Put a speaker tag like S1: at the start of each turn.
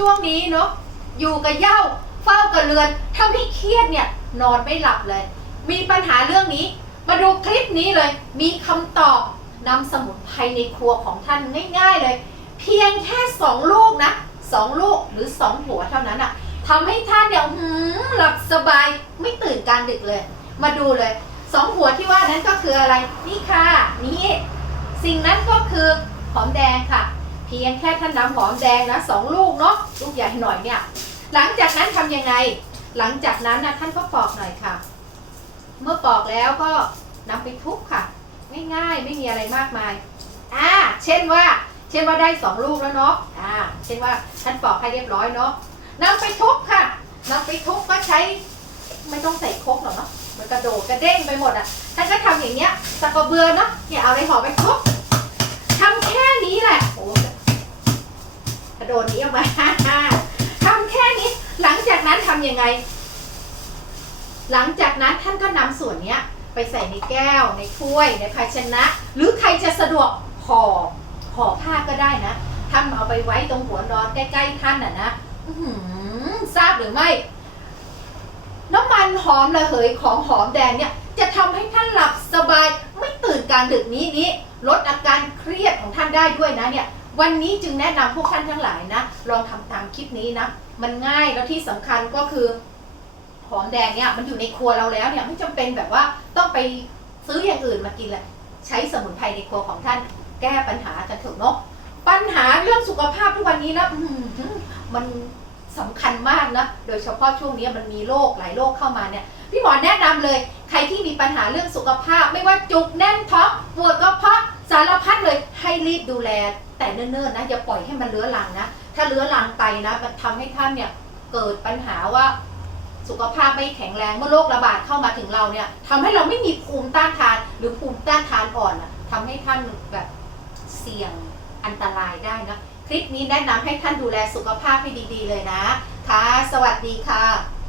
S1: ช่วงนี้เนาะอยู่กับเหย้าเฝ้ากับเรือนถ้าไม่เครียดเนี่ยนอนไม่หลับเลย มีปัญหาเรื่องนี้ มาดูคลิปนี้เลย มีคำตอบนำสมุนไพรในครัวของท่านง่าย ๆเลย เพียงแค่สองลูกนะสองลูกหรือสองหัวเท่านั้นอะทำให้ท่านเนี่ยหืมหลับสบายไม่ตื่นกลารดึกเลย มาดูเลยสองหัวที่ว่านั้นก็คืออะไร นี่ค่ะ นี่ สิ่งนั้นก็คือหอมแดงค่ะ เพียงแค่ท่านนำหอมแดงนะสองลูกเนาะลูกใหญ่หน่อยเนี่ย หลังจากนั้นทำยังไง หลังจากนั้นนะท่านก็ปอกหน่อยค่ะ เมื่อปอกแล้วก็นำไปทุบค่ะ ง่ายๆไม่มีอะไรมากมายอ่าเช่นว่า เช่นว่าได้สองลูกแล้วเนาะอ่าเช่นว่าท่านปอกให้เรียบร้อยเนาะนำไปทุบค่ะนำไปทุบก็ใช้ไม่ต้องใส่ครกหรอกเนาะมันกระโดดกระเด้งไปหมดอะท่านก็ทำอย่างเงี้ยสักกระเบือเนาะเนี่ยเอาอะไรห่อไปทุบทำแค่นี้แหละโอ้กระ โดดหนี้ออกมาทำแค่นี้ หลังจากนั้นทำยังไง หลังจากนั้นท่านก็นำส่วนเนี้ย ไปใส่ในแก้ว ในถ้วย ในภาชนะ หรือใครจะสะดวกห่อห่อผ้าก็ได้นะท่านเอาไปไว้ตรงหัวนอนใกล้ๆท่านน่ะนะทราบหรือไม่ น้ำมันหอมระเหยของหอมแดงเนี่ย จะทำให้ท่านหลับสบาย ไม่ตื่นกลารดึกนี้นี้ลดอาการเครียดของท่านได้ด้วยนะเนี่ย วันนี้จึงแนะนำพวกท่านทั้งหลายนะ ลองทำตามคลิปนี้นะ มันง่ายแล้วที่สำคัญก็คือหอมแดงเนี่ยมันอยู่ในครัวเราแล้วเนี่ยไม่จำเป็นแบบว่าต้องไปซื้ออย่างอื่นมากินเลยใช้สมุนไพรในครัวของท่านแก้ปัญหากันเถอะเนาะปัญหาเรื่องสุขภาพทุกวันนี้นะมันสำคัญมากนะ โดยเฉพาะช่วงนี้มันมีโรคหลายโรคเข้ามาเนี่ย พี่หมอแนะนำเลย ใครที่มีปัญหาเรื่องสุขภาพ ไม่ว่าจุกแน่นท้องปวดกระเพาะสารพัดเลยให้รีบดูแล เนิ่นๆนะอย่าปล่อยให้มันเลื้อรังนะถ้าเลื้อรังไปนะมันทำให้ท่านเนี่ยเกิดปัญหาว่าสุขภาพไม่แข็งแรงเมื่อโรคระบาดเข้ามาถึงเราเนี่ยทำให้เราไม่มีภูมิต้านทาน หรือภูมิต้านทานอ่อนอะทำให้ท่านแบบเสี่ยงอันตรายได้นะคลิปนี้แนะนำให้ท่านดูแลสุขภาพให้ดี ๆ เลยนะค่ะสวัสดีค่ะ